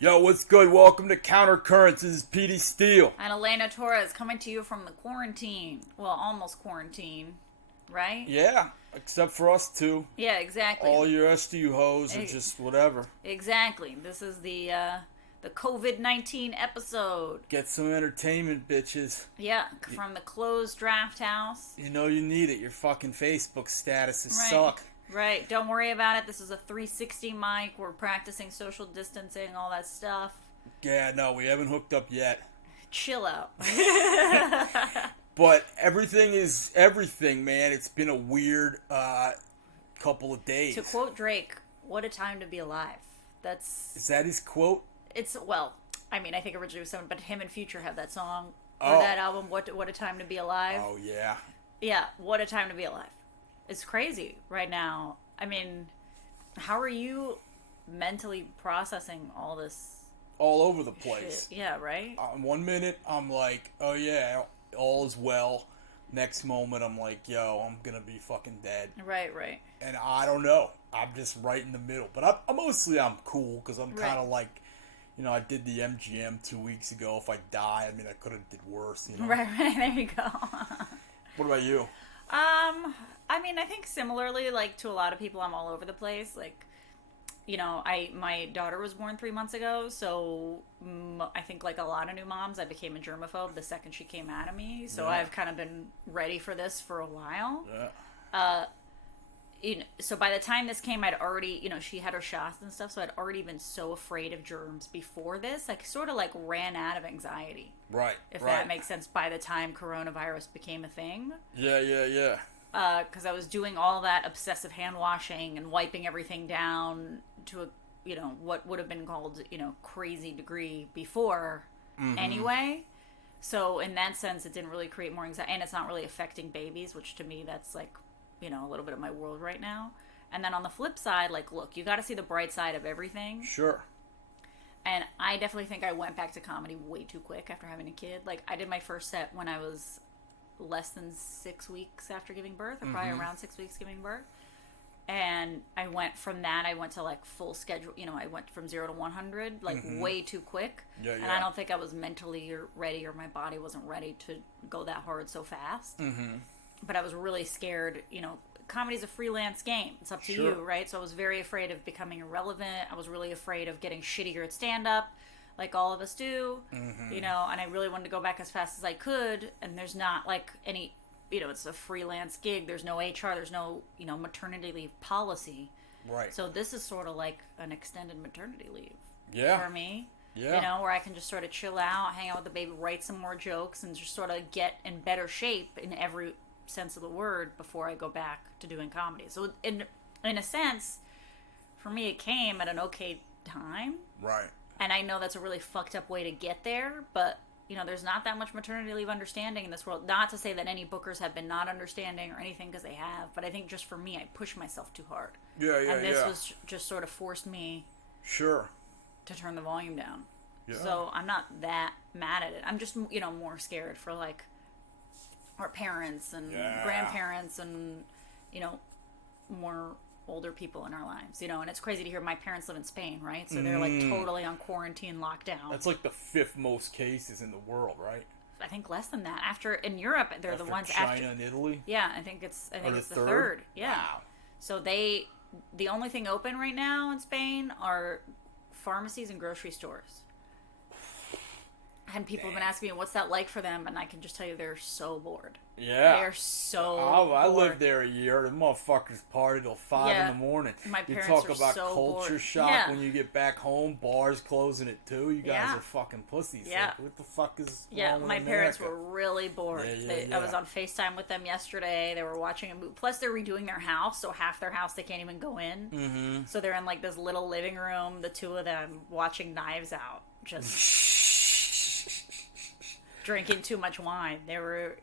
Yo, what's good? Welcome to Countercurrents. This is Petey Steele. And Elena Torres coming to you from the quarantine. Well, almost quarantine, right? Yeah, except for us two. Yeah, exactly. All your STU hoes are just whatever. Exactly. This is the COVID-19 episode. Get some entertainment, bitches. Yeah, from the closed draft house. You know you need it. Your fucking Facebook statuses Right. suck. Right. Don't worry about it. This is a 360 mic. We're practicing social distancing, all that stuff. Yeah, no, we haven't hooked up yet. Chill out. But everything is everything, man. It's been a weird couple of days. To quote Drake, what a time to be alive. Is that his quote? I mean, I think originally it was someone, but him and Future have that song Oh. or that album, What a Time to Be Alive. Oh, yeah. Yeah, what a time to be alive. It's crazy right now. I mean, how are you mentally processing all this All over the place. shit? Yeah, right? 1 minute, I'm like, oh yeah, all is well. Next moment, I'm like, yo, I'm gonna be fucking dead. Right. And I don't know. I'm just right in the middle. But I'm cool because I'm kind of like, I did the MGM 2 weeks ago. If I die, I mean, I could have did worse, Right, there you go. What about you? I mean, I think similarly, like, to a lot of people, I'm all over the place. Like, my daughter was born 3 months ago, so I think, like a lot of new moms, I became a germaphobe the second she came out of me. So Yeah. I've kind of been ready for this for a while. Yeah. So by the time this came, I'd already, she had her shots and stuff, so I'd already been so afraid of germs before this. I sort of, like, ran out of anxiety. Right. If right. that makes sense, by the time coronavirus became a thing. Yeah. Because I was doing all that obsessive hand washing and wiping everything down to a, what would have been called, crazy degree before anyway. So in that sense, it didn't really create more anxiety, and it's not really affecting babies, which to me, that's like, a little bit of my world right now. And then on the flip side, like, look, you got to see the bright side of everything. Sure. And I definitely think I went back to comedy way too quick after having a kid. Like, I did my first set when I was less than 6 weeks after giving birth, or probably around 6 weeks giving birth. And I went from that, I went to, like, full schedule. I went from 0 to 100, like, way too quick. Yeah. And I don't think I was mentally ready, or my body wasn't ready to go that hard so fast. But I was really scared. Comedy's a freelance game. It's up to you, right? So I was very afraid of becoming irrelevant. I was really afraid of getting shittier at stand-up, like all of us do. And I really wanted to go back as fast as I could. And there's not, like, any, it's a freelance gig. There's no HR. There's no, maternity leave policy. Right. So this is sort of like an extended maternity leave for me. Yeah. Where I can just sort of chill out, hang out with the baby, write some more jokes, and just sort of get in better shape in every sense of the word before I go back to doing comedy. So in a sense, for me, it came at an okay time. Right. And I know that's a really fucked up way to get there, but there's not that much maternity leave understanding in this world. Not to say that any bookers have been not understanding or anything, because they have, but I think just for me, I pushed myself too hard. Yeah. And this was just sort of forced me Sure. to turn the volume down. Yeah. So I'm not that mad at it. I'm just, more scared for, like, our parents and grandparents and, more older people in our lives, and it's crazy to hear my parents live in Spain, right? So they're, like, totally on quarantine lockdown. That's like the 5th most cases in the world, right? I think less than that. In Europe, they're After the ones China after. and Italy? Yeah, I think it's the third? third. Yeah. Wow. So the only thing open right now in Spain are pharmacies and grocery stores. And people have been asking me, what's that like for them? And I can just tell you, they're so bored. Yeah. They're so I bored. lived there a year. The motherfuckers party till 5 in the morning. My You parents talk were about so culture bored. shock Yeah. when you get back home. Bars closing at 2. You guys Yeah. are fucking pussies. Yeah. Like, what the fuck is Yeah, wrong with my parents America? were really bored. Yeah. I was on FaceTime with them yesterday. They were watching a movie. Plus, they're redoing their house, so half their house they can't even go in. So they're in, like, this little living room, the two of them watching Knives Out, just drinking too much wine. They were,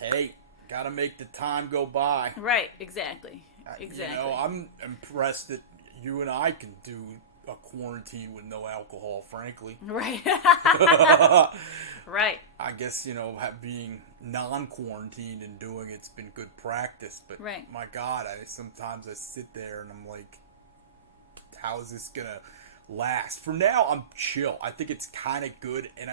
Hey, gotta make the time go by. Right, exactly. Exactly. I'm impressed that you and I can do a quarantine with no alcohol, frankly. Right. Right. I guess, being non-quarantined and doing it's been good practice, but my God, sometimes I sit there and I'm like, how is this gonna last. For now, I'm chill. I think it's kind of good, and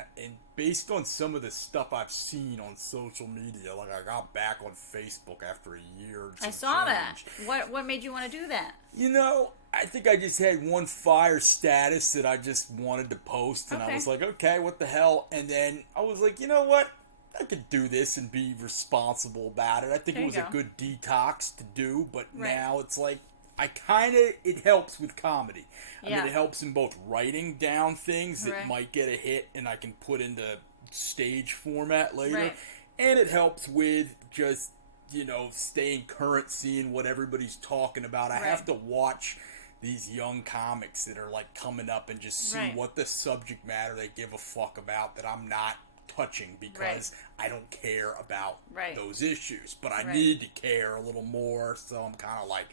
based on some of the stuff I've seen on social media, like I got back on Facebook after a year. I saw that. What made you want to do that? You know, I think I just had one fire status that I just wanted to post, and I was like, okay, what the hell? And then I was like, you know what? I could do this and be responsible about it. I think it was a good detox to do, but now it's like, it helps with comedy. I mean, it helps in both writing down things that might get a hit and I can put into stage format later. And it helps with just, you know, staying current, seeing what everybody's talking about. I have to watch these young comics that are like coming up and just see what the subject matter they give a fuck about that I'm not touching because I don't care about those issues. But I need to care a little more, so I'm kind of like,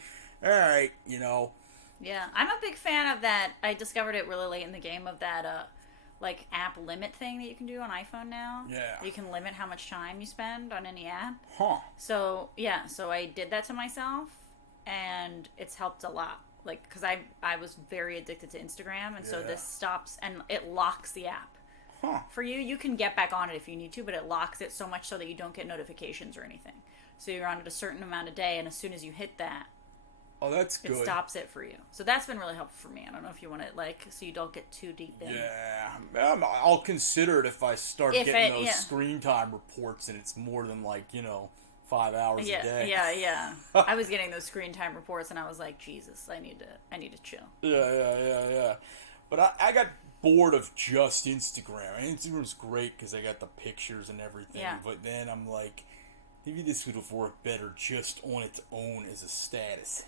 all right, you know. Yeah, I'm a big fan of that. I discovered it really late in the game of that, like, app limit thing that you can do on iPhone now. Yeah. You can limit how much time you spend on any app. Huh. So, yeah, so I did that to myself, and it's helped a lot. Like, because I was very addicted to Instagram, and so this stops, and it locks the app. Huh. For you can get back on it if you need to, but it locks it so much so that you don't get notifications or anything. So you're on it a certain amount of day, and as soon as you hit that, oh, that's good. it stops it for you. So that's been really helpful for me. I don't know if you want it, like, so you don't get too deep in. Yeah. I'll consider it if I start getting those screen time reports and it's more than, like, you know, 5 hours a day. Yeah. I was getting those screen time reports and I was like, Jesus, I need to chill. Yeah. But I got bored of just Instagram. Instagram's great because I got the pictures and everything. Yeah. But then I'm like, maybe this would have worked better just on its own as a status.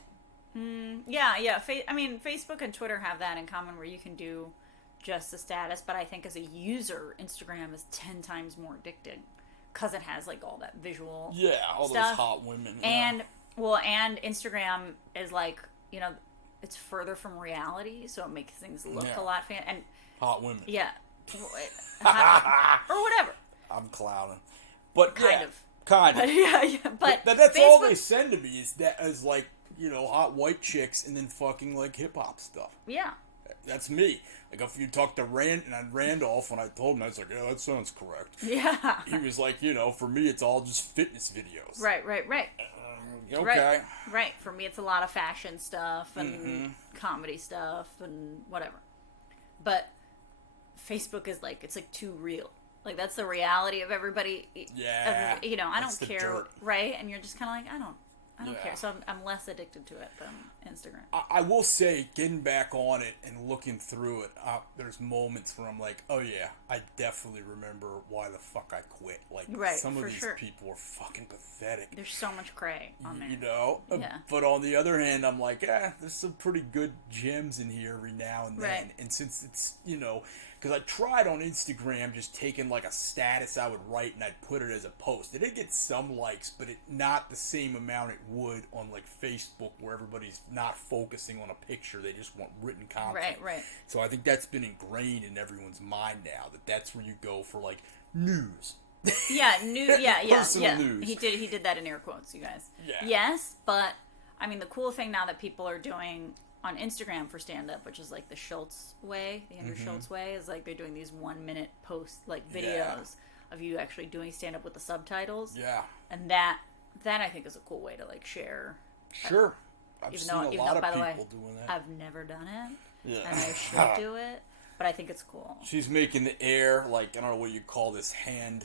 Yeah. I mean, Facebook and Twitter have that in common where you can do just the status, but I think as a user, Instagram is 10 times more addicting because it has like all that visual all stuff. Those hot women. And Instagram is like, you know, it's further from reality, so it makes things look a lot and hot women. Yeah. Or whatever. I'm clowning. But kind of. But that's Facebook, all they send to me is like, you know, hot white chicks and then fucking like hip hop stuff. Yeah. That's me. Like if you talk to Randolph, when I told him, I was like, yeah, that sounds correct. Yeah. He was like, you know, for me, it's all just fitness videos. Right. Okay. Right. For me, it's a lot of fashion stuff and comedy stuff and whatever. But Facebook is like, it's like too real. Like, that's the reality of everybody. Yeah. You know, I don't care. Dirt. Right? And you're just kind of like, I don't care. So I'm less addicted to it than Instagram. I will say, getting back on it and looking through it, there's moments where I'm like, oh yeah, I definitely remember why the fuck I quit. Like, some of these people are fucking pathetic. There's so much cray on there. You know? Yeah. But on the other hand, I'm like, there's some pretty good gems in here every now and then. Right. And since it's, you know, because I tried on Instagram just taking like a status I would write and I'd put it as a post. It did get some likes, but not the same amount it would on like Facebook where everybody's not focusing on a picture. They just want written content. Right. So I think that's been ingrained in everyone's mind now, that's where you go for like news. Personal news. He did that in air quotes, you guys. Yeah. Yes, but I mean the cool thing now that people are doing on Instagram for stand-up, which is like the Schultz way, the Andrew Schultz way, is like they're doing these 1 minute post like videos of you actually doing stand-up with the subtitles. Yeah. And that I think is a cool way to like share. Sure. I've seen a lot of people doing that. I've never done it. Yeah. And I should do it, but I think it's cool. She's making the air, like, I don't know what you call this hand,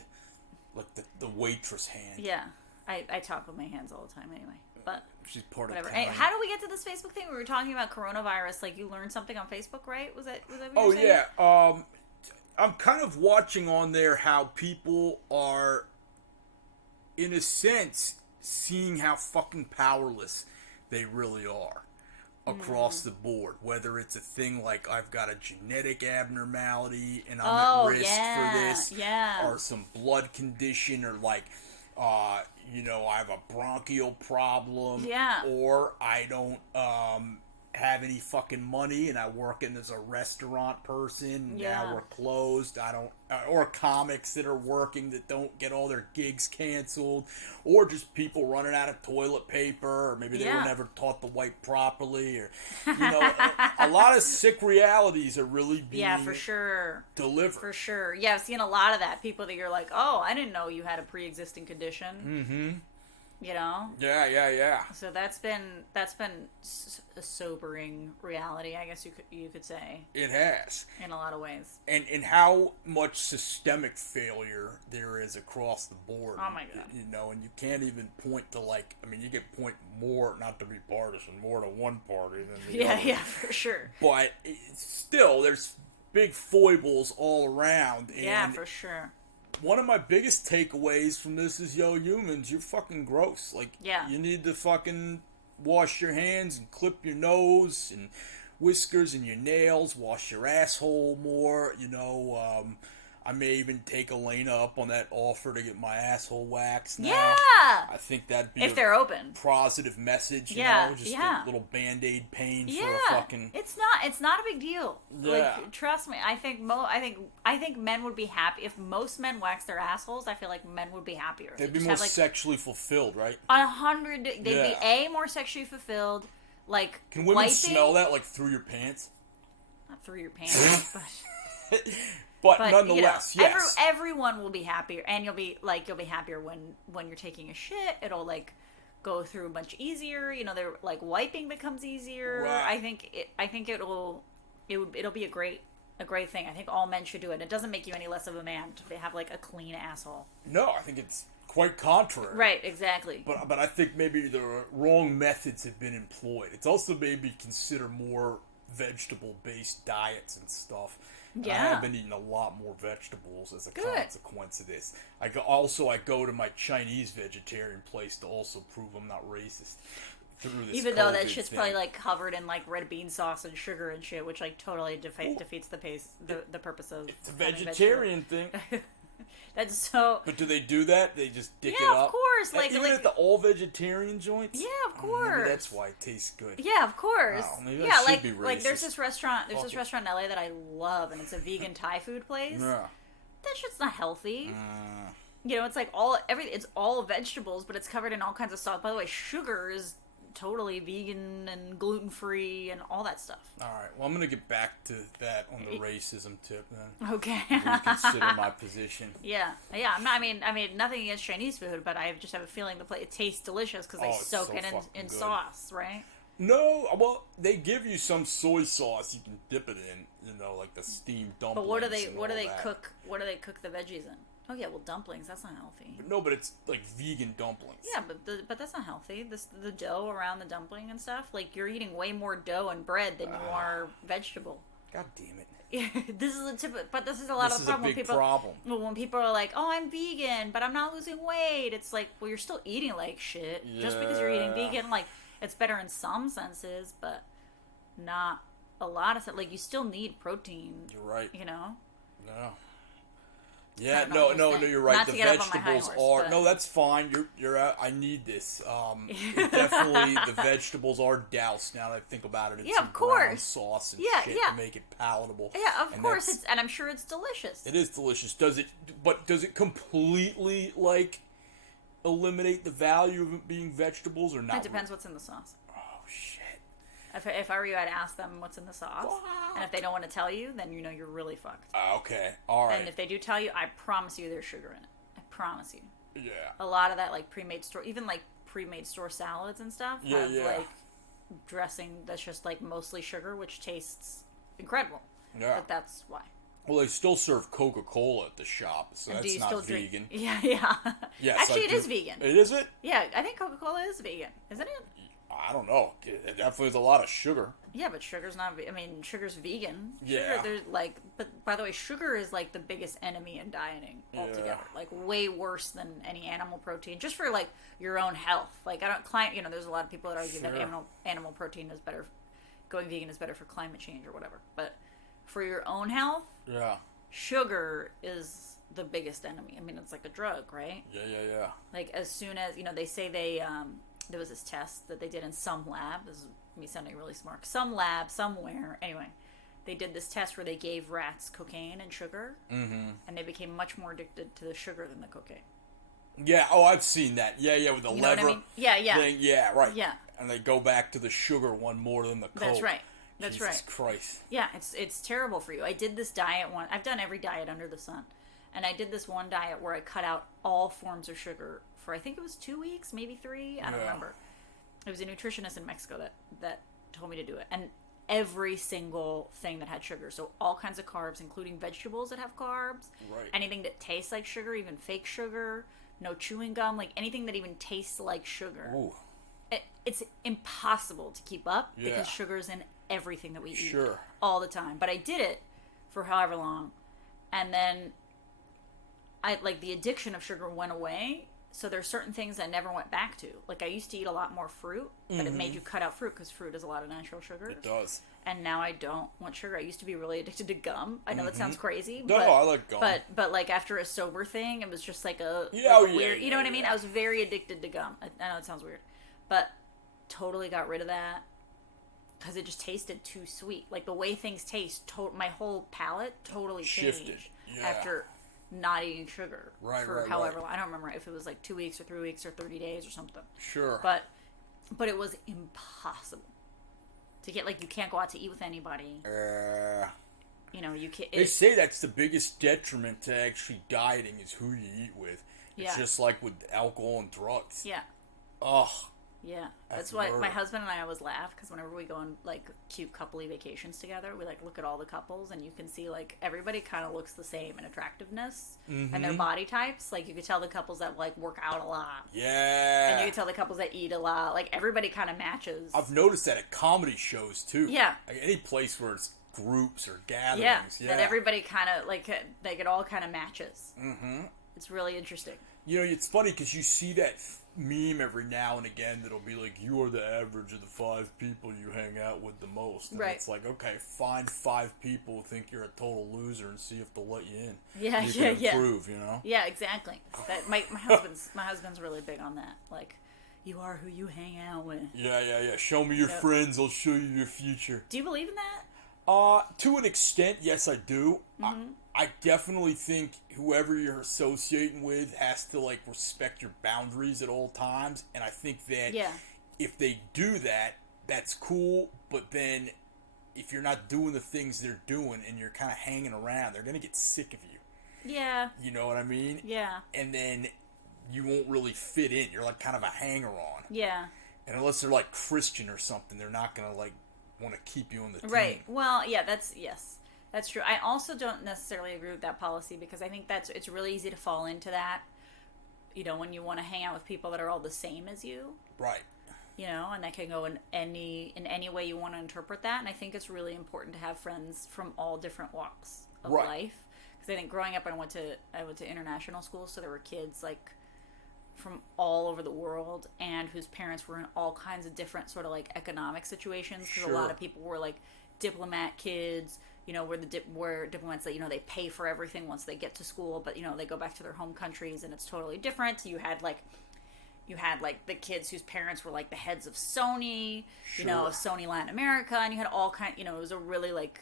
like the waitress hand. Yeah. I talk with my hands all the time anyway. But she's part whatever. of Hey, how do we get to this Facebook thing? We were talking about coronavirus. Like, you learned something on Facebook, right? Was that what you were saying? Yeah. I'm kind of watching on there how people are, in a sense, seeing how fucking powerless they really are across the board. Whether it's a thing like I've got a genetic abnormality and I'm at risk for this, or some blood condition, or like, you know, I have a bronchial problem, or I don't, have any fucking money, and I work in as a restaurant person. Yeah. Now we're closed. I don't, or comics that are working that don't get all their gigs canceled, or just people running out of toilet paper, or maybe they were never taught to wipe properly, or a lot of sick realities are really being for sure delivered. For sure. Yeah, I've seen a lot of that. People that you're like, oh, I didn't know you had a pre-existing condition. Mm-hmm. You know? Yeah. So that's been a sobering reality, I guess you could say. It has. In a lot of ways. And how much systemic failure there is across the board. Oh my God. You know, and you can't even point to you can point more, not to be partisan, more to one party than the other. Yeah, for sure. But still, there's big foibles all around. And yeah, for sure. One of my biggest takeaways from this is, humans, you're fucking gross. You need to fucking wash your hands and clip your nose and whiskers and your nails, wash your asshole more, I may even take Elena up on that offer to get my asshole waxed now. Yeah! I think that'd be if they're open. Positive message, just a little Band-Aid pain for a fucking... It's not a big deal. Yeah. Trust me, I think men would be happy if most men wax their assholes. I feel like men would be happier. They'd be more sexually fulfilled, right? 100. They'd be more sexually fulfilled. Can women smell that through your pants? Not through your pants, but But nonetheless, yes. Everyone will be happier, and you'll be happier when you're taking a shit. It'll go through much easier. They're wiping becomes easier. Right. I think it'll be a great thing. I think all men should do it. It doesn't make you any less of a man to have a clean asshole. No, I think it's quite contrary. Right, exactly. But I think maybe the wrong methods have been employed. It's also maybe consider more vegetable-based diets and stuff. Yeah. I have been eating a lot more vegetables as a consequence of this. I go to my Chinese vegetarian place to also prove I'm not racist through this. Even though that shit's probably covered in red bean sauce and sugar and shit, which totally defeats the purpose of it's a vegetarian thing. That's so. But do they do that? They just dick it up. Yeah, of course. Even at the all vegetarian joints. Yeah, of course. Maybe that's why it tastes good. Yeah, of course. Oh, maybe I should be racist. There's this restaurant. There's this restaurant in LA that I love, and it's a vegan Thai food place. Yeah. That shit's not healthy. It's it's all vegetables, but it's covered in all kinds of sauce. By the way, sugar is totally vegan and gluten-free and all that stuff. All right. Well, I'm going to get back to that on the racism tip then. Okay. Reconsider my position. Yeah. I mean, nothing against Chinese food, but I just have a feeling it tastes delicious because they soak it in sauce, right? No, well, they give you some soy sauce you can dip it in, like the steamed dumplings. But what do they cook? What do they cook the veggies in? Oh yeah, well dumplings. That's not healthy. But it's vegan dumplings. Yeah, but that's not healthy. The dough around the dumpling and stuff. You're eating way more dough and bread than you are vegetable. God damn it. Yeah, this is this is a lot of the problem. This is a big problem. Well, when people are like, "Oh, I'm vegan, but I'm not losing weight," it's well, you're still eating like shit. Yeah. Just because you're eating vegan, it's better in some senses, but not a lot of sense. You still need protein. You're right. No. Yeah, no, you're right. Not The to get up on my high vegetables horse, are no, that's fine. You're out. I need this. Definitely, the vegetables are doused. Now that I think about it, it's some brown sauce and shit to make it palatable. Yeah, of course, and I'm sure it's delicious. It is delicious. Does it completely eliminate the value of it being vegetables or not? It depends what's in the sauce. Oh shit. If I were you, I'd ask them what's in the sauce. Wow. And if they don't want to tell you, then you're really fucked. Okay, all right. And if they do tell you, I promise you there's sugar in it. I promise you. Yeah. A lot of that pre-made store, even pre-made store salads and stuff have dressing that's just mostly sugar, which tastes incredible. Yeah. But that's why. Well, they still serve Coca-Cola at the shop, so that's not vegan. Yeah. Yes, actually, it is vegan. Is it? Yeah, I think Coca-Cola is vegan, isn't it? I don't know. It definitely is a lot of sugar. Yeah, but sugar's not. Sugar's vegan. Yeah. There's but by the way, sugar is the biggest enemy in dieting altogether. Way worse than any animal protein, just for your own health. I don't there's a lot of people that argue that animal protein is better. Going vegan is better for climate change or whatever. But for your own health, sugar is the biggest enemy. It's like a drug, right? Yeah. As soon as they say there was this test that they did in some lab. This is me sounding really smart. Some lab somewhere. Anyway, they did this test where they gave rats cocaine and sugar, and they became much more addicted to the sugar than the cocaine. Yeah, oh, I've seen that. Yeah, with the You know lever what I mean? Yeah. thing. Yeah, right. Yeah. And they go back to the sugar one more than the coke. That's right. That's Jesus right. Christ. Yeah, it's terrible for you. I did this diet one. I've done every diet under the sun. And I did this one diet where I cut out all forms of sugar for, I think it was 2 weeks, maybe 3. I don't remember. It was a nutritionist in Mexico that told me to do it. And every single thing that had sugar. So all kinds of carbs, including vegetables that have carbs. Right. Anything that tastes like sugar, even fake sugar. No chewing gum, like anything that even tastes like sugar. Ooh. It's impossible to keep up Yeah. because sugar is in everything that we eat Sure. all the time. But I did it for however long, and then the addiction of sugar went away. So there's certain things I never went back to. Like I used to eat a lot more fruit, but it made you cut out fruit because fruit has a lot of natural sugars. It does. And now I don't want sugar. I used to be really addicted to gum. I know that sounds crazy. No, I like gum. But like after a sober thing, it was just like a weird. You know what I mean? I was very addicted to gum. I know it sounds weird, but totally got rid of that because it just tasted too sweet. Like the way things taste, my whole palate totally Shifted. changed Yeah. after not eating sugar for Right. however long. I don't remember if it was like 2 weeks or 3 weeks or 30 days or something. Sure. But it was impossible to get. Like you can't go out to eat with anybody. You know, you can't. They say that's the biggest detriment to actually dieting is who you eat with. It's Yeah. just like with alcohol and drugs. Yeah. Ugh. Yeah, That's that's why my murder. husband and I always laugh because whenever we go on like cute coupley vacations together, we like look at all the couples and you can see like everybody kind of looks the same in attractiveness and their body types. Like you could tell the couples that like work out a lot, Yeah. and you could tell the couples that eat a lot. Like everybody kind of matches. I've noticed that at comedy shows too. Yeah. Like any place where it's groups or gatherings. yeah, Yeah. that everybody kind of like it all kind of matches. Mm-hmm. It's really interesting. You know, it's funny because you see that meme every now and again that'll be like, you are the average of the 5 people you hang out with the most. And Right. it's like, okay, find 5 people who think you're a total loser and see if they'll let you in. Yeah, you yeah, can yeah. improve, you know? Yeah, exactly. That my husband's really big on that. Like, you are who you hang out with. Yeah. Show me your Yep. friends, I'll show you your future. Do you believe in that? To an extent, yes, I do. Mm-hmm. I definitely think whoever you're associating with has to, like, respect your boundaries at all times. And I think that Yeah. if they do that, that's cool. But then if you're not doing the things they're doing and you're kind of hanging around, they're going to get sick of you. Yeah. You know what I mean? Yeah. And then you won't really fit in. You're like kind of a hanger-on. Yeah. And unless they're like Christian or something, they're not going to, like, want to keep you on the team. Right. Well, yeah, that's true. I also don't necessarily agree with that policy because I think it's really easy to fall into that, you know, when you want to hang out with people that are all the same as you, Right. you know, and that can go in any way you want to interpret that. And I think it's really important to have friends from all different walks of Right. life. Because I think growing up, I went to international school, so there were kids like from all over the world and whose parents were in all kinds of different sort of like economic situations. Because a lot Sure. of people were like diplomat kids, you know, where diplomats that, you know, they pay for everything once they get to school, but you know they go back to their home countries and it's totally different. You had like the kids whose parents were like the heads of Sony, you know, of Sony Latin America, and you had all kind, you know, it was a really like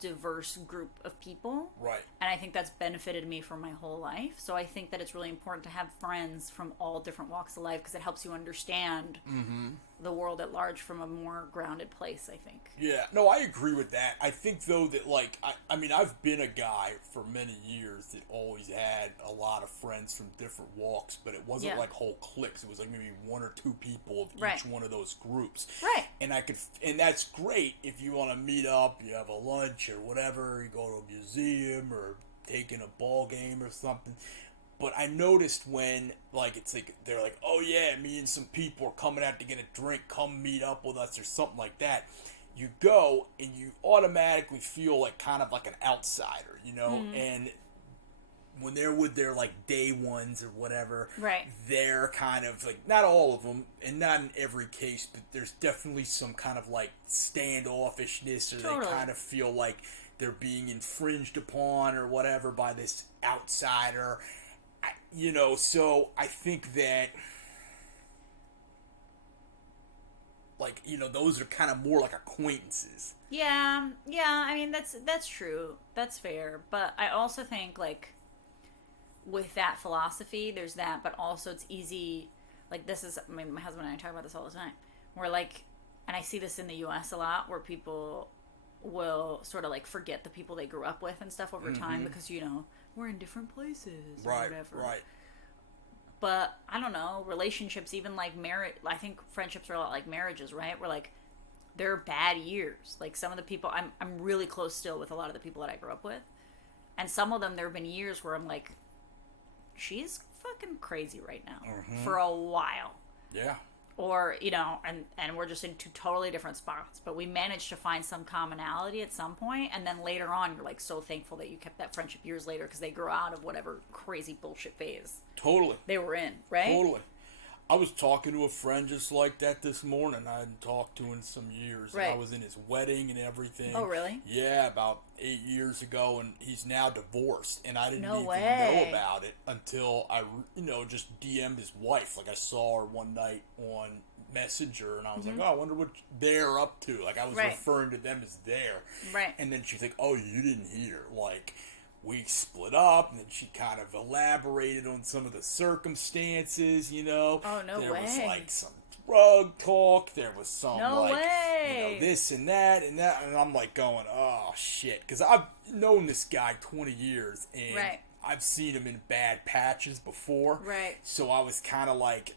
diverse group of people. Right. And I think that's benefited me for my whole life. So I think that it's really important to have friends from all different walks of life because it helps you understand the world at large from a more grounded place, I think. Yeah, no, I agree with that. I think, though, that, like, I mean, I've been a guy for many years that always had a lot of friends from different walks, but it wasn't like whole cliques. It was like maybe 1 or 2 people of each one of those groups. Right. And and that's great if you want to meet up, you have a lunch or whatever, you go to a museum or take in a ball game or something. But I noticed when, like, it's like, they're like, oh yeah, me and some people are coming out to get a drink, come meet up with us or something like that. You go and you automatically feel like kind of like an outsider, you know? And when they're with their, like, day ones or whatever, Right. they're kind of, like, not all of them, and not in every case, but there's definitely some kind of, like, standoffishness, or Totally. they kind of feel like they're being infringed upon or whatever by this outsider. You know, so I think that like, those are kind of more like acquaintances. Yeah, I mean, that's true. That's fair. But I also think, like, with that philosophy, there's that, but also it's easy, like, this is, I mean, my husband and I talk about this all the time, where, like, and I see this in the U.S. a lot, where people will sort of, like, forget the people they grew up with and stuff over time because, we're in different places or whatever. Right. But, I don't know, relationships, even, like, marriage, I think friendships are a lot like marriages, right? Where, like, there are bad years. Like, some of the people, I'm really close still with a lot of the people that I grew up with. And some of them, there have been years where I'm like, she's fucking crazy right now for a while. Yeah. Or, and we're just in two totally different spots. But we managed to find some commonality at some point, and then later on, you're, like, so thankful that you kept that friendship years later because they grew out of whatever crazy bullshit phase totally they were in, right? Totally. I was talking to a friend just like that this morning. I hadn't talked to in some years. Right. And I was in his wedding and everything. Oh, really? Yeah, about 8 years ago, and he's now divorced. And I didn't even know about it until I, just DM'd his wife. Like, I saw her one night on Messenger, and I was like, oh, I wonder what they're up to. Like, I was referring to them as there. Right. And then she's like, oh, you didn't hear. Like, we split up, and then she kind of elaborated on some of the circumstances, Oh, no way. There was, like, some drug talk. There was some, this and that, and I'm, like, going, oh, shit. Because I've known this guy 20 years, and I've seen him in bad patches before. Right. So I was kind of like,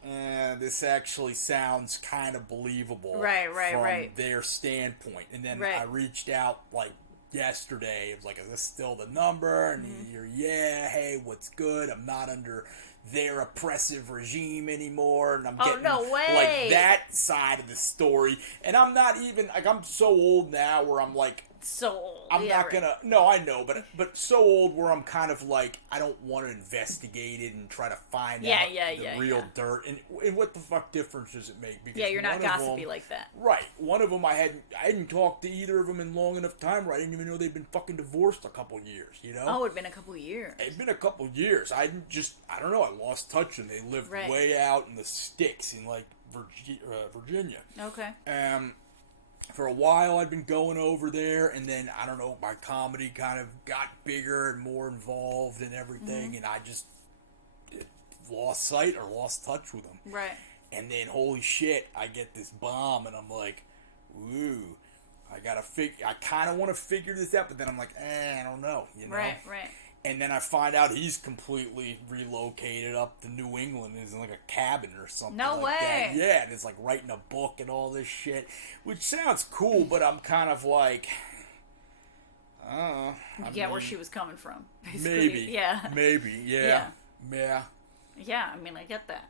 this actually sounds kind of believable. From their standpoint. And then I reached out, like, yesterday. It was like, is this still the number? And you're, hey, what's good? I'm not under their oppressive regime anymore, and I'm getting like that side of the story. And I'm not even, like, I'm so old now where I'm like, so old. I'm not gonna. No, I know, but so old where I'm kind of like, I don't want to investigate it and try to find out the real dirt. And what the fuck difference does it make? Because you're not gossipy like that. Right. One of them, I hadn't talked to either of them in long enough time. Where I didn't even know they'd been fucking divorced a couple years. Oh, it'd been a couple years. It'd been a couple years. I don't know. I lost touch with them. They lived way out in the sticks in, like, Virginia. Okay. For a while, I'd been going over there, and then, I don't know, my comedy kind of got bigger and more involved and everything, and I just lost sight or lost touch with them. Right. And then, holy shit, I get this bomb, and I'm like, ooh, I kind of want to figure this out, but then I'm like, I don't know, Right. And then I find out he's completely relocated up to New England. He's in, like, a cabin or something. No like way. That. Yeah, and it's like writing a book and all this shit, which sounds cool, but I'm kind of like, I get where she was coming from, basically. Maybe. Yeah. Maybe. Yeah. Yeah, I mean, I get that.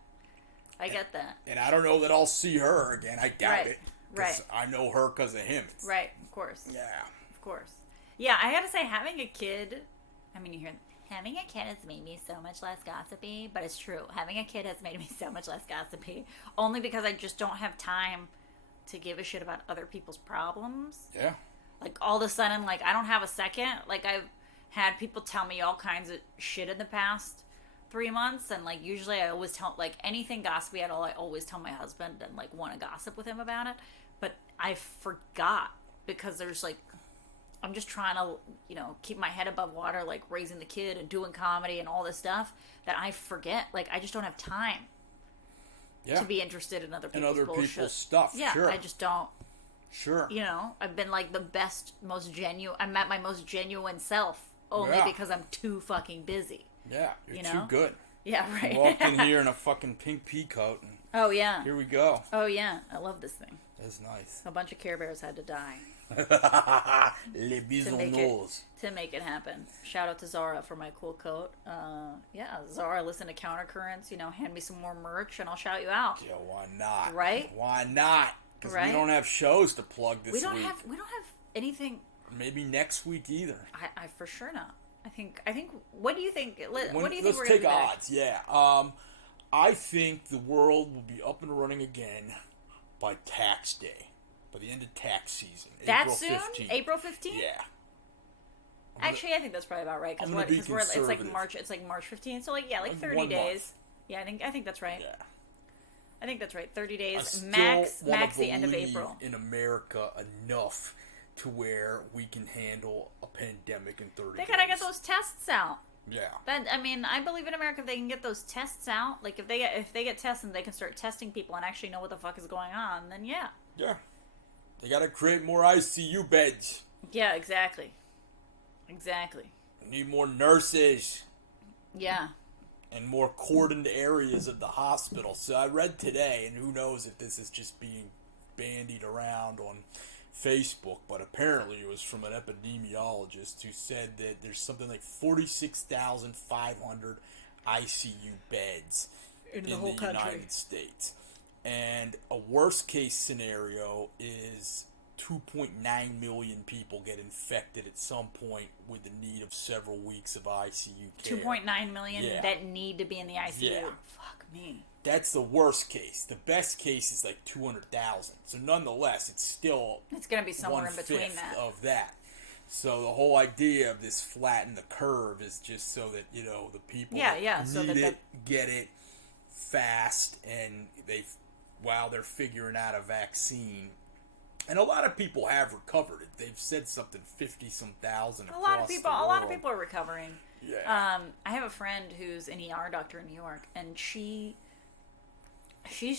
I get that. And I don't know that I'll see her again. I doubt it. Right. I know her because of him. Right, of course. Yeah. Of course. Yeah, I gotta say, having a kid, I mean, you hear, having a kid has made me so much less gossipy, but it's true. Having a kid has made me so much less gossipy, only because I just don't have time to give a shit about other people's problems. Yeah. Like, all of a sudden, like, I don't have a second. Like, I've had people tell me all kinds of shit in the past 3 months, and, like, usually I always tell, like, anything gossipy at all, I always tell my husband and, like, want to gossip with him about it. But I forgot, because there's, like, I'm just trying to, keep my head above water, like, raising the kid and doing comedy and all this stuff, that I forget. Like, I just don't have time to be interested in other people's bullshit. People's stuff. Yeah, sure. I just don't. Sure. I've been, like, the best, most genuine, I'm at my most genuine self, only because I'm too fucking busy. Yeah, you're too good. Yeah, right. You walked in here in a fucking pink pea coat. And oh, yeah. Here we go. Oh, yeah. I love this thing. That's nice. A bunch of Care Bears had to die. Les bisounours. To make it happen. Shout out to Zara for my cool coat. Zara, listen to Countercurrents. Hand me some more merch and I'll shout you out. Yeah, why not? Right? Why not? Because we don't have shows to plug this week. We don't have anything. Maybe next week either. I for sure not. I think. What do you think? What do you think let's we're take gonna odds. Yeah. I think the world will be up and running again by tax day, by the end of tax season. That April soon? 15th. April 15th? Yeah. Actually, I think that's probably about right because it's like March. It's like March 15th. So like 30 days. Month. Yeah, I think that's right. Yeah. I think that's right. 30 I days still max wanna the end of believe April. in America enough to where we can handle a pandemic in 30 They days. gotta get those tests out. Yeah. I believe in America if they can get those tests out. Like if they get tests and they can start testing people and actually know what the fuck is going on, then yeah. Yeah. They gotta create more ICU beds. Yeah, exactly. Exactly. We need more nurses. Yeah. And more cordoned areas of the hospital. So I read today, and who knows if this is just being bandied around on Facebook, but apparently it was from an epidemiologist who said that there's something like 46,500 ICU beds in the United States. And a worst case scenario is 2.9 million people get infected at some point with the need of several weeks of ICU care. 2.9 million Yeah. that need to be in the ICU. Yeah. Fuck me. That's the worst case. The best case is like 200,000. So nonetheless, it's still It's going to be somewhere in between 1/5 that. of that. So the whole idea of this flatten the curve is just so that, you know, the people that need it get it fast, and while they're figuring out a vaccine. And a lot of people have recovered it. They've said something 50-some thousand. A lot of people are recovering. Yeah. I have a friend who's an ER doctor in New York, and she's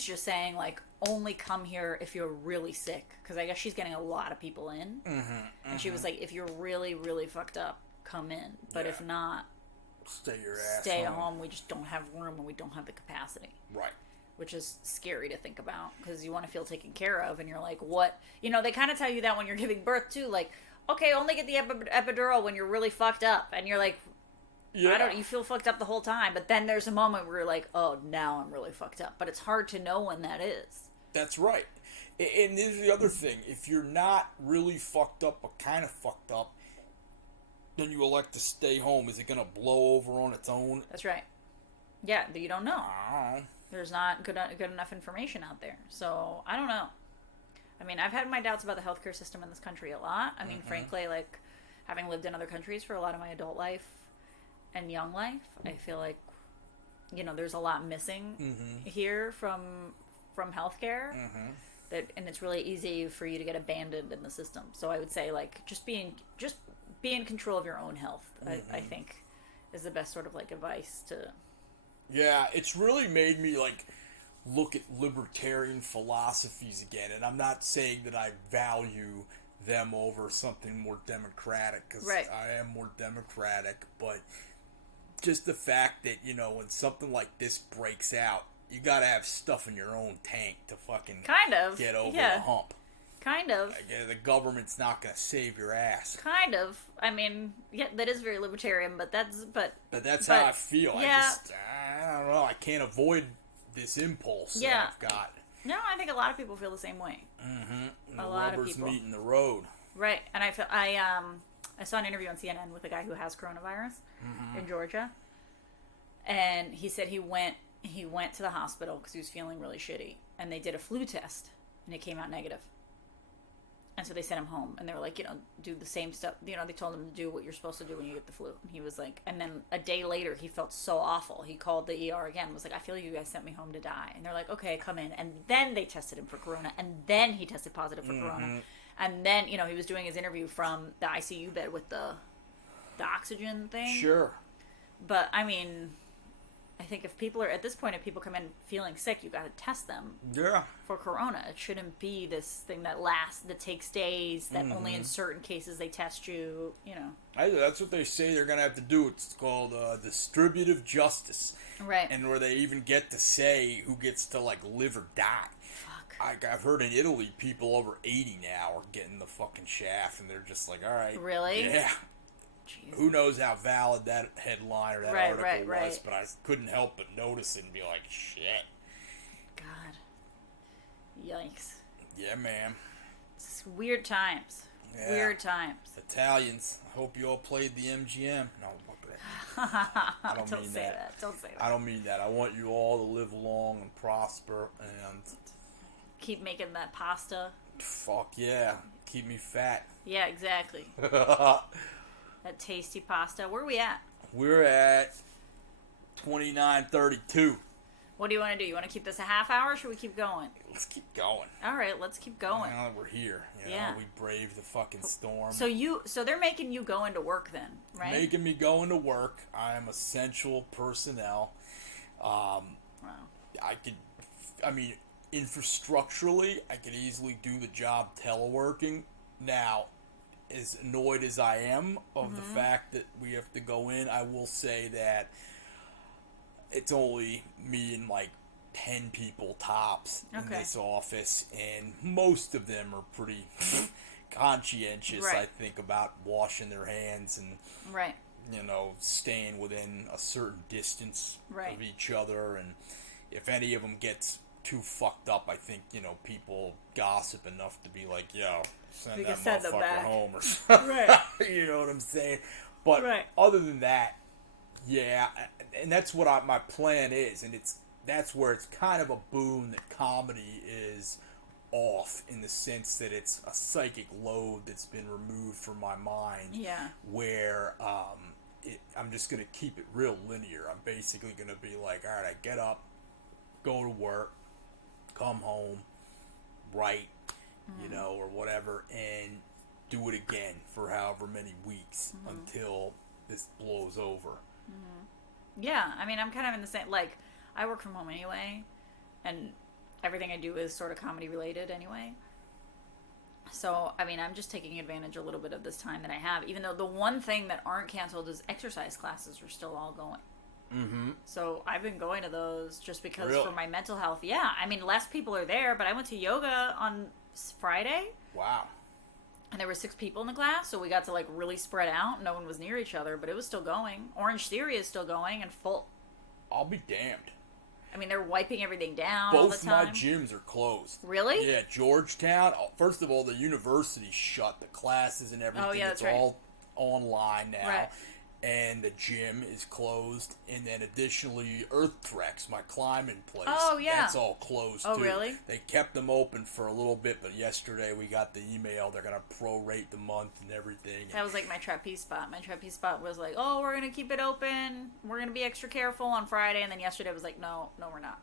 just saying like only come here if you're really sick, because I guess she's getting a lot of people in. And she was like, if you're really really fucked up, come in. But if not, stay your ass stay home. at home. We just don't have room and we don't have the capacity. Right. Which is scary to think about, because you want to feel taken care of, and you're like, what? You know, they kind of tell you that when you're giving birth too, like, okay, only get the epidural when you're really fucked up, and you're like, Yeah. you feel fucked up the whole time, but then there's a moment where you're like, oh, now I'm really fucked up, but it's hard to know when that is. That's right. And here's the other thing. If you're not really fucked up, but kind of fucked up, then you elect to stay home. Is it going to blow over on its own? That's right. Yeah, but you don't know. I don't know. There's not good enough information out there. So, I don't know. I mean, I've had my doubts about the healthcare system in this country a lot. I mean, frankly, like, having lived in other countries for a lot of my adult life and young life, I feel like, you know, there's a lot missing here from healthcare. And it's really easy for you to get abandoned in the system. So I would say, like, just be in control of your own health, I think, is the best sort of, like, advice to... Yeah, it's really made me, like, look at libertarian philosophies again. And I'm not saying that I value them over something more democratic, because I am more democratic. But just the fact that, you know, when something like this breaks out, you got to have stuff in your own tank to fucking get over the hump. Kind of. Like, the government's not going to save your ass. Kind of. I mean, yeah, that is very libertarian, but that's how I feel. Yeah. I don't know. I can't avoid this impulse that I've got. No, I think a lot of people feel the same way. Mm-hmm. A lot of people. Meeting the road. Right, and I saw an interview on CNN with a guy who has coronavirus in Georgia, and he said he went to the hospital because he was feeling really shitty, and they did a flu test, and it came out negative. And so they sent him home, and they were like, you know, do the same stuff. You know, they told him to do what you're supposed to do when you get the flu. And he was like, and then a day later, he felt so awful. He called the ER again, was like, I feel you guys sent me home to die. And they're like, okay, come in. And then they tested him for corona, and then he tested positive for corona. And then, you know, he was doing his interview from the ICU bed with the oxygen thing. Sure. But, I mean, I think if people come in feeling sick, you got to test them. Yeah. For corona. It shouldn't be this thing that takes days, that only in certain cases they test you, you know. That's what they say they're going to have to do. It's called distributive justice. Right. And where they even get to say who gets to, like, live or die. Fuck. I've heard in Italy, people over 80 now are getting the fucking shaft, and they're just like, all right. Really? Yeah. Jesus. Who knows how valid that headline or that article was, but I couldn't help but notice it and be like, shit. God. Yikes. Yeah, man. It's weird times. Yeah. Weird times. Italians, I hope you all played the MGM. No, I don't mean that. Don't say that. I don't mean that. I want you all to live long and prosper and... Keep making that pasta. Fuck yeah. Keep me fat. Yeah, exactly. That tasty pasta. Where are we at? We're at 29:32. What do you want to do? You want to keep this a half hour, or should we keep going? Let's keep going. All right, let's keep going. Now that we're here, we braved the fucking storm. So they're making you go into work then, right? Making me go into work. I am essential personnel. Wow. Infrastructurally, I could easily do the job teleworking. Now, as annoyed as I am of the fact that we have to go in, I will say that it's only me and like 10 people tops in this office, and most of them are pretty conscientious, I think, about washing their hands and staying within a certain distance of each other. And if any of them gets too fucked up, I think, people gossip enough to be like, yo, send that motherfucker home or something. Right. You know what I'm saying? But other than that, yeah, and that's what my plan is, and that's where it's kind of a boon that comedy is off, in the sense that it's a psychic load that's been removed from my mind. Yeah. Where I'm just going to keep it real linear. I'm basically going to be like, all right, I get up, go to work, come home, write, or whatever, and do it again for however many weeks until this blows over. Yeah, I'm kind of in the same, like, I work from home anyway, and everything I do is sort of comedy related anyway. So, I'm just taking advantage a little bit of this time that I have, even though the one thing that aren't canceled is exercise classes are still all going. So I've been going to those just because for my mental health. Yeah, less people are there, but I went to yoga on Friday. Wow. And there were 6 people in the class, so we got to like really spread out. No one was near each other, but it was still going. Orange Theory is still going and full. I'll be damned. They're wiping everything down Both all the time. my gyms are closed. Really? Yeah, Georgetown. First of all, the university shut the classes and everything. Oh, yeah, that's it's right. all online now. Right. And the gym is closed. And then additionally, Earth Treks, my climbing place. Oh, yeah. That's all closed, too. Oh, really? They kept them open for a little bit, but yesterday we got the email. They're going to prorate the month and everything. That was like my trapeze spot. My trapeze spot was like, oh, we're going to keep it open. We're going to be extra careful on Friday. And then yesterday was like, no, we're not.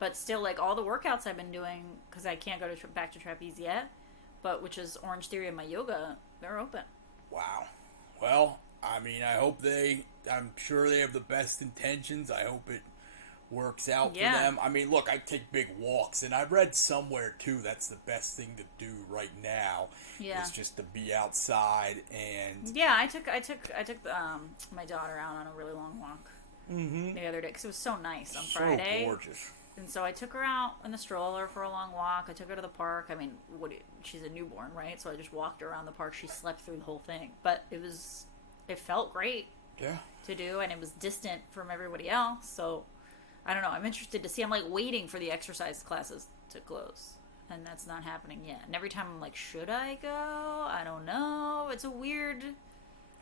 But still, like, all the workouts I've been doing, because I can't go back to trapeze yet, but which is Orange Theory and my yoga, they're open. Wow. Well, I hope I'm sure they have the best intentions. I hope it works out for them. Look, I take big walks, and I've read somewhere, too, that's the best thing to do right now. Yeah. Is just to be outside and... Yeah, I took my daughter out on a really long walk the other day, because it was so nice on Friday. So gorgeous. And so I took her out in the stroller for a long walk. I took her to the park. She's a newborn, right? So I just walked her around the park. She slept through the whole thing. But it felt great to do, and it was distant from everybody else. So, I don't know. I'm interested to see. I'm, like, waiting for the exercise classes to close. And that's not happening yet. And every time I'm like, should I go? I don't know. It's a weird...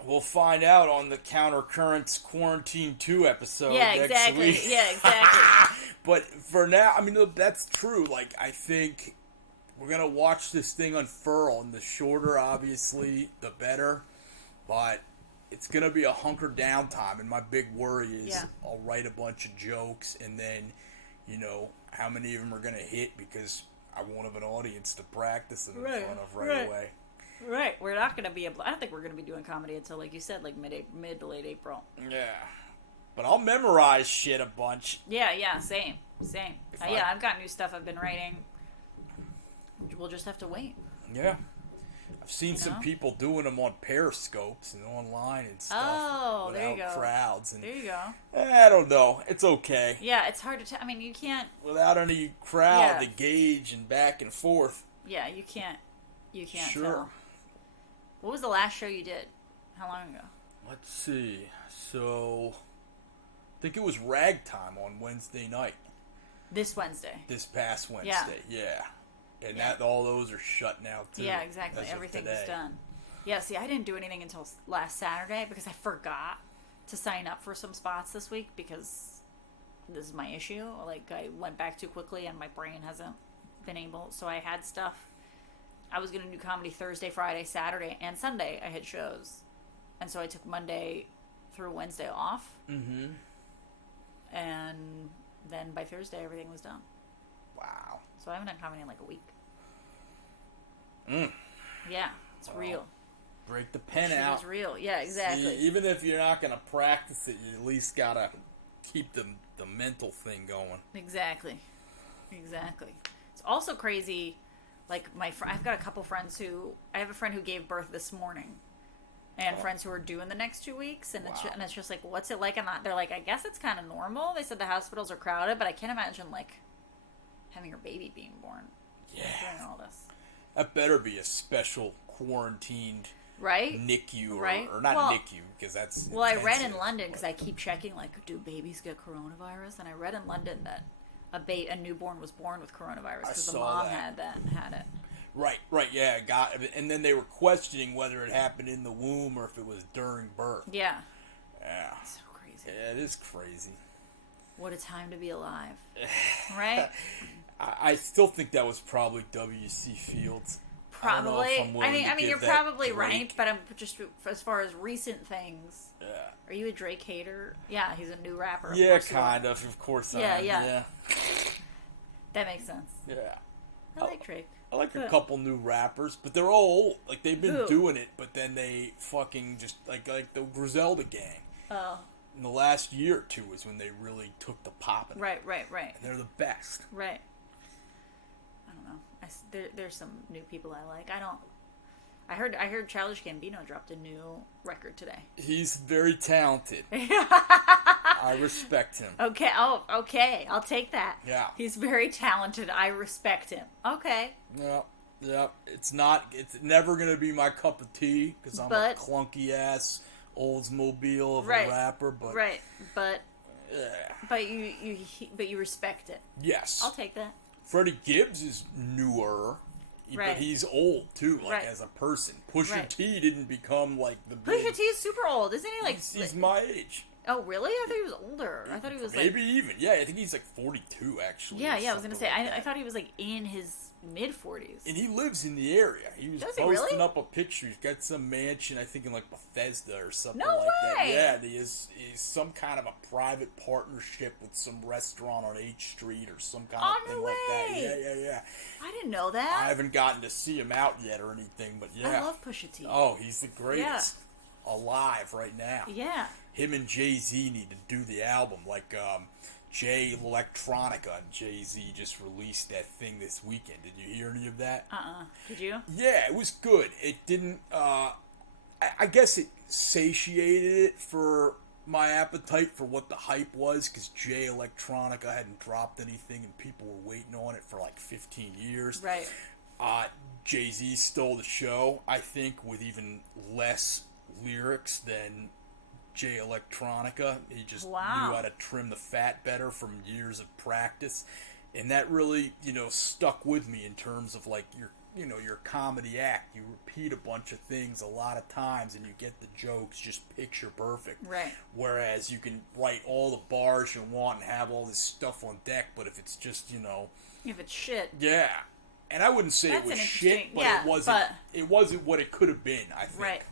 We'll find out on the Countercurrents Quarantine 2 episode next week. Yeah, exactly. But for now, that's true. Like, I think we're going to watch this thing unfurl, and the shorter, obviously, the better. But it's going to be a hunkered down time, and my big worry is I'll write a bunch of jokes, and then, how many of them are going to hit, because I won't have an audience to practice them in front of right away. Right, we're not going to be able... I don't think we're going to be doing comedy until, like you said, like mid to late April. Yeah. But I'll memorize shit a bunch. Yeah, same. I've got new stuff I've been writing. We'll just have to wait. Yeah. I've seen some people doing them on Periscopes and online and stuff. Oh, there you go. Crowds. And there you go. I don't know. It's okay. Yeah, it's hard to tell. You can't... Without any crowd to gauge and back and forth. Yeah, you can't sure. tell. What was the last show you did? How long ago? Let's see. So, I think it was Ragtime on Wednesday night. This Wednesday. This past Wednesday, yeah. And all those are shut now, too. Yeah, exactly. Everything's done. Yeah, see, I didn't do anything until last Saturday because I forgot to sign up for some spots this week because this is my issue. Like, I went back too quickly and my brain hasn't been able. So I had stuff. I was going to do comedy Thursday, Friday, Saturday, and Sunday. I had shows. And so I took Monday through Wednesday off. Mm-hmm. And then by Thursday everything was done. Wow. So I haven't done comedy in like a week. Mm. Yeah, it's real. Break the pen out. It's real. Yeah, exactly. See, even if you're not going to practice it, you at least got to keep the mental thing going. Exactly. It's also crazy. Like I've got a couple friends I have a friend who gave birth this morning, and friends who are due in the next 2 weeks, and it's just like, what's it like? And they're like, I guess it's kind of normal. They said the hospitals are crowded, but I can't imagine like having your baby being born. Yeah. Doing all this. That better be a special quarantined. Right? NICU right? Or not NICU, because that's well, I read in London, because I keep checking, like, do babies get coronavirus? And I read in London that a newborn was born with coronavirus because the mom had it. Right, yeah, and then they were questioning whether it happened in the womb or if it was during birth. Yeah. It's so crazy. Yeah, it is crazy. What a time to be alive. Right? I still think that was probably W.C. Fields. Probably. I mean, you're probably right, but I'm just as far as recent things. Yeah. Are you a Drake hater? Yeah, he's a new rapper. Yeah, kind of. Of course. Yeah. That makes sense. Yeah. I like Drake. I like a couple new rappers, but they're all old. Like they've been doing it, but then they fucking just like the Griselda gang. Oh. In the last year or two is when they really took the popping. Right. And they're the best. Right. I don't know. There's some new people I like. I heard Childish Gambino dropped a new record today. He's very talented. I respect him. Okay. Oh, okay. I'll take that. Yeah. He's very talented. I respect him. Okay. Yeah. It's never gonna be my cup of tea because I'm a clunky ass Oldsmobile of a rapper. But right. But you respect it. Yes. I'll take that. Freddie Gibbs is newer, but he's old too, as a person. Pusha T didn't become like the big... Pusha T is super old, isn't he? Like he's my age. Oh, really? I thought he was older. I thought he was maybe even. Yeah, I think he's like 42 actually. Yeah. I was gonna say. I thought he was like in his mid-40s. And he lives in the area. He was posting up a picture. He's got some mansion, I think, in like Bethesda or something that. Yeah, he's some kind of a private partnership with some restaurant on H Street or some kind of thing like that. Yeah. I didn't know that. I haven't gotten to see him out yet or anything, but yeah. I love Pusha T. Oh, he's the greatest alive right now. Yeah. Him and Jay-Z need to do the album like Jay Electronica and Jay-Z just released that thing this weekend. Did you hear any of that? Did you? Yeah, it was good. It didn't I guess it satiated it for my appetite for what the hype was because Jay Electronica hadn't dropped anything and people were waiting on it for like 15 years. Right. Jay-Z stole the show, I think, with even less lyrics than Jay Electronica. He just knew how to trim the fat better from years of practice, and that really, stuck with me in terms of like your comedy act. You repeat a bunch of things a lot of times, and you get the jokes just picture perfect. Right. Whereas you can write all the bars you want and have all this stuff on deck, but if it's just if it's shit. Yeah. And I wouldn't say it was shit, but it wasn't what it could have been, I think.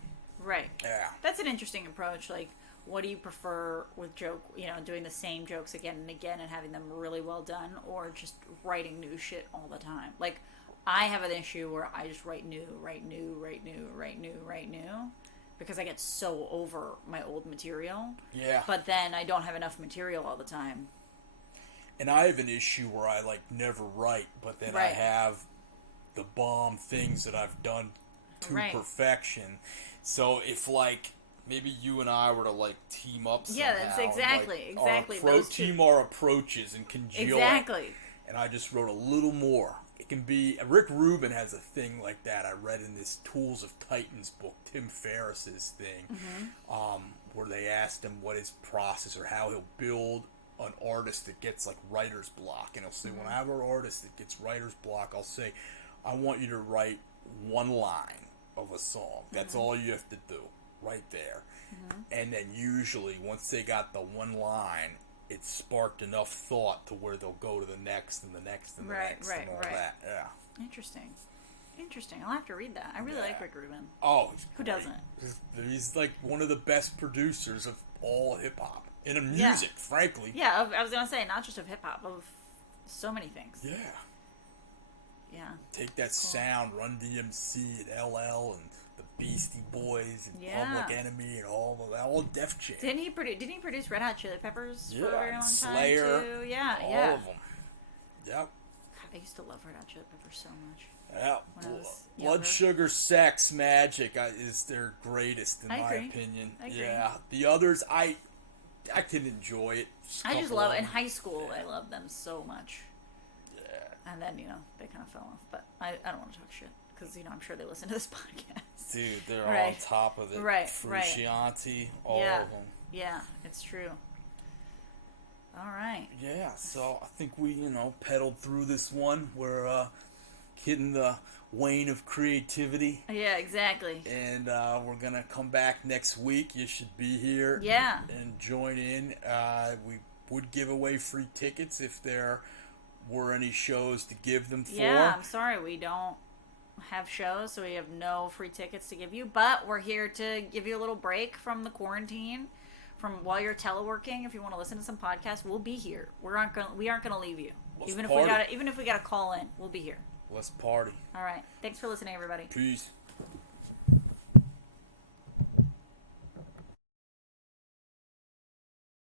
Right. Yeah. That's an interesting approach. Like, what do you prefer with doing the same jokes again and again and having them really well done, or just writing new shit all the time? Like, I have an issue where I just write new, because I get so over my old material. Yeah. But then I don't have enough material all the time. And I have an issue where I, never write, but then I have the bomb things that I've done to perfection. So if, maybe you and I were to, team up somehow. Yeah, that's exactly. Team our approaches and congeal. Exactly. And I just wrote a little more. It can be... Rick Rubin has a thing like that. I read in this Tools of Titans book, Tim Ferriss's thing, where they asked him what his process or how he'll build an artist that gets writer's block, and he'll say, when I have an artist that gets writer's block, I'll say, I want you to write one line of a song. That's all you have to do, right there. And then usually, once they got the one line, it sparked enough thought to where they'll go to the next and the next and the next and all that. Yeah. Interesting. Interesting. I'll have to read that. I really like Rick Rubin. Oh, who doesn't? He's like one of the best producers of all hip hop and of music, frankly. Yeah, I was gonna say not just of hip hop, of so many things. Yeah. Yeah. Take that sound, Run DMC and LL and the Beastie Boys and Public Enemy and all Def Jam. Didn't he produce Red Hot Chili Peppers for a very long Slayer, time too? Yeah, all of them. Yep. God, I used to love Red Hot Chili Peppers so much. Yeah. Blood Sugar Sex Magic is their greatest in my opinion. I agree. Yeah. The others I can enjoy it. I just love it. In high school I loved them so much. And then, they kind of fell off. But I don't want to talk shit. Because, I'm sure they listen to this podcast. Dude, they're all on top of it. Right, Frusciante, all of them. Yeah, it's true. All right. Yeah, so I think we, pedaled through this one. We're hitting the wane of creativity. Yeah, exactly. And we're going to come back next week. You should be here. Yeah. And join in. We would give away free tickets if there were any shows to give them for. Yeah, I'm sorry we don't have shows, so we have no free tickets to give you, but we're here to give you a little break from the quarantine, from while you're teleworking. If you want to listen to some podcasts, we'll be here. We aren't gonna leave you. Even if we gotta call in, we'll be here. Let's party. All right. Thanks for listening, everybody. Peace.